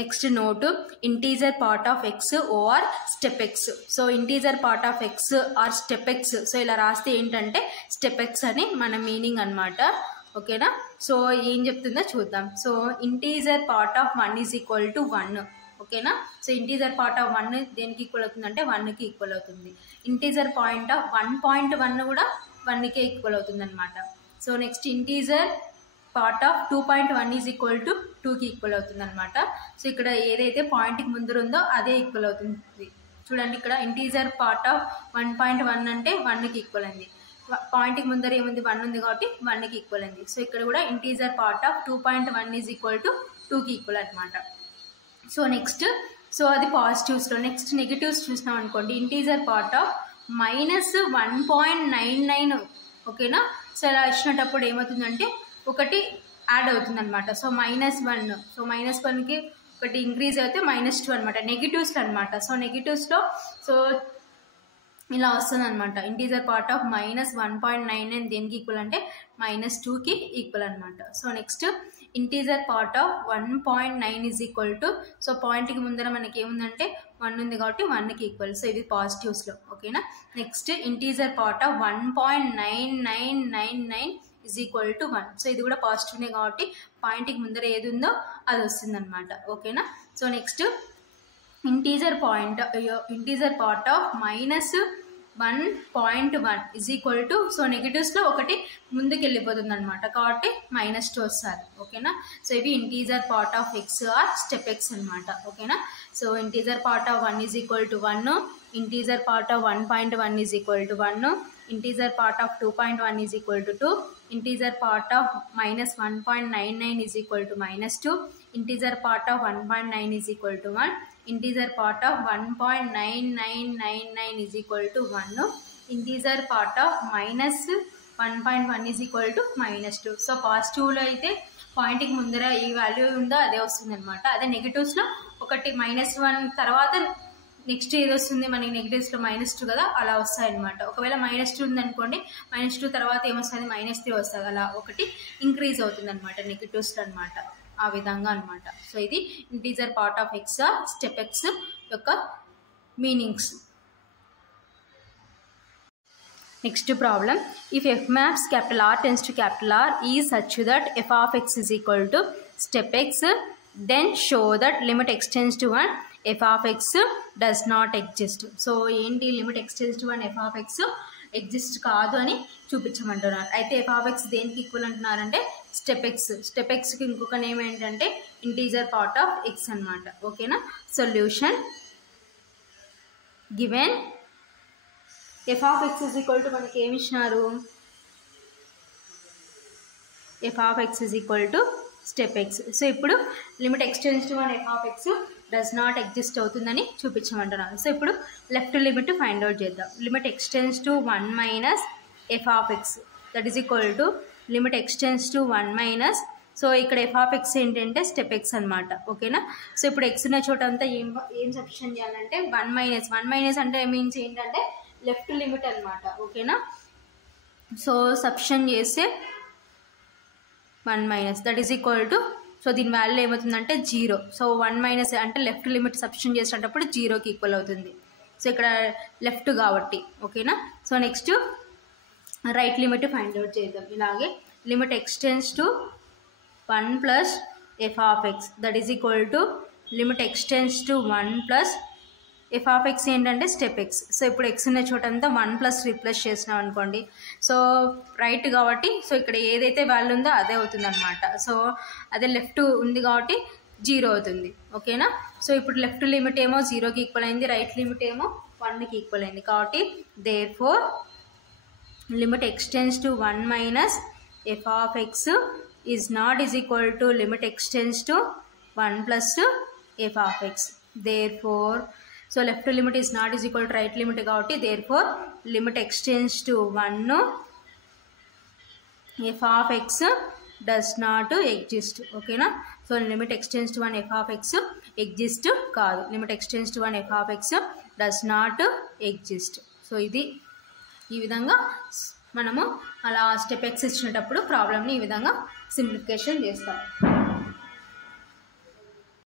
Next note integer part of X OR step X. So integer part of X or step X, so ఇలా రాస్తే ఏంటంటే step X అని మన meaning అనమాట. ఓకేనా. సో ఏం చెప్తుందో చూద్దాం. So integer part of 1 is equal to 1. ఓకేనా. సో ఇంటీజర్ పార్ట్ ఆఫ్ 1 దేనికి ఈక్వల్ అవుతుంది అంటే 1కి ఈక్వల్ అవుతుంది. ఇంటీజర్ పాయింట్ ఆఫ్ 1.1 కూడా 1కే ఈక్వల్ అవుతుంది అనమాట. So next integer part of 2.1 is equal to 2కి ఈక్వల్ అవుతుంది అనమాట. సో ఇక్కడ ఏదైతే పాయింట్కి ముందర ఉందో అదే ఈక్వల్ అవుతుంది. చూడండి ఇక్కడ ఇంటీజర్ పార్ట్ ఆఫ్ 1.1 అంటే 1కి ఈక్వల్ అయింది. పాయింట్కి ముందర ఏముంది 1 ఉంది కాబట్టి 1కి ఈక్వల్ అయింది. సో ఇక్కడ కూడా integer part of 2.1 is equal to 2కి ఈక్వల్ అనమాట. సో నెక్స్ట్ సో అది పాజిటివ్స్లో. నెక్స్ట్ నెగిటివ్స్ చూసినాం అనుకోండి. Integer part of -1.99. ఓకేనా. సో ఇలా ఇచ్చినప్పుడు ఏమవుతుందంటే ఒకటి యాడ్ అవుతుంది అనమాట. సో -1. సో -1కి ఒకటి ఇంక్రీజ్ అయితే -2 అనమాట. నెగిటివ్స్లో అనమాట. సో నెగిటివ్స్లో సో ఇలా వస్తుంది అనమాట. ఇంటీజర్ పార్ట్ ఆఫ్ -1.99 దేనికి ఈక్వల్ అంటే -2కి ఈక్వల్ అనమాట. So next integer part of 1.9 is equal to, so పాయింట్కి ముందర మనకి ఏముందంటే 1 ఉంది కాబట్టి 1కి ఈక్వల్. సో ఇది పాజిటివ్స్లో. ఓకేనా. Next integer part of 1.9999 is equal to 1. So ఇది కూడా పాజిటివ్నే కాబట్టి పాయింట్కి ముందర ఏది ఉందో అది వస్తుంది అనమాట. ఓకేనా. So next integer part of -1.1 is equal to, so నెగిటివ్స్లో ఒకటి ముందుకు వెళ్ళిపోతుంది అనమాట కాబట్టి -2 వస్తారు. ఓకేనా. సో ఇవి integer part of X or step X అనమాట. ఓకేనా. So integer part of 1 is equal to 1, integer part of 1.1 is equal to 1, integer part of 2.1 is equal to 2, integer part of -1.99 is equal to -2, integer part of 1.9 is equal to 1, integer part of 1.9999 is equal to 1, integer part of -1.1 is equal to -2. So పాజిటివ్లో అయితే పాయింట్కి ముందర ఈ value ఉందో అదే వస్తుంది అనమాట. అదే నెగిటివ్స్లో ఒకటి -1 తర్వాత నెక్స్ట్ ఏది వస్తుంది మనకి నెగిటివ్స్లో -2 కదా, అలా వస్తాయి అనమాట. ఒకవేళ -2 ఉందనుకోండి, -2 తర్వాత ఏమొస్తుంది -3 వస్తుంది. అలా ఒకటి ఇంక్రీజ్ అవుతుంది అనమాట నెగిటివ్స్లో అనమాట. ఆ విధంగా అనమాట. సో ఇది integer part of x step x యొక్క meanings. Next problem. If f maps R tends to R is such that f of x is equal to step x, then show that limit x tends to 1 f of x does not exist. So ఏంటి limit x tends to 1 f of x exist కాదు అని చూపించమంటున్నారు. అయితే f of x దేనికి equal అంటున్నారంటే step x. Step ఎక్స్కి ఇంకొక name ఏంటంటే ఇంటీజర్ పార్ట్ ఆఫ్ ఎక్స్ అనమాట. ఓకేనా. Solution given f of x is equal to మనకి ఏమి ఇచ్చినారు, f of x is equal to step X. So ఇప్పుడు limit x tends to 1 f of x does not exist అవుతుందని చూపించమంటున్నాను. So ఇప్పుడు left limit find out చేద్దాం. Limit x tends to 1 minus f of x that is equal to limit x tends to 1 minus, so ఇక్కడ f of x ఏంటంటే step X అనమాట. ఓకేనా. So ఇప్పుడు x ఉన్న చోట అంతా ఏం సబ్స్టిట్యూట్ చేయాలంటే 1 మైనస్ అంటే మీన్స్ ఏంటంటే లెఫ్ట్ లిమిట్ అనమాట. ఓకేనా. సో సబ్స్టిట్యూట్ చేస్తే 1 minus that is equal to, so దీని వాల్యూ ఏమవుతుందంటే 0. సో 1 మైనస్ అంటే లెఫ్ట్ లిమిట్ సబ్స్టిట్యూట్ చేసేటప్పుడు 0కి ఈక్వల్ అవుతుంది. సో ఇక్కడ లెఫ్ట్ కాబట్టి. ఓకేనా. So next right limit find out చేద్దాం. ఇలాగే limit x tends to 1 plus f of x that is equal to limit x tends to 1 plus f of x ఏంటంటే step X. So ఇప్పుడు x ఉన్న చోట అంతా 1 plus replace చేసినాం అనుకోండి. So right కాబట్టి సో ఇక్కడ ఏదైతే వాల్యూ ఉందో అదే అవుతుంది అనమాట. సో అదే లెఫ్ట్ ఉంది కాబట్టి 0 అవుతుంది. ఓకేనా. సో ఇప్పుడు లెఫ్ట్ లిమిట్ ఏమో 0కి ఈక్వల్ అయింది, రైట్ లిమిట్ ఏమో 1కి ఈక్వల్ అయింది కాబట్టి therefore limit x tends to 1 minus f of x is not is equal to limit x tends to 1 plus f of x. Therefore so left limit is not is equal to right limit కాబట్టి therefore limit x tends to 1 f of x does not exist. ఓకేనా. So limit x tends to 1 f of x exist కాదు, limit x tends to 1 f of x does not exist. So ఇది ఈ విధంగా మనము అలా step X ఇచ్చినప్పుడు ప్రాబ్లమ్ని ఈ విధంగా సింప్లిఫికేషన్ చేస్తాం.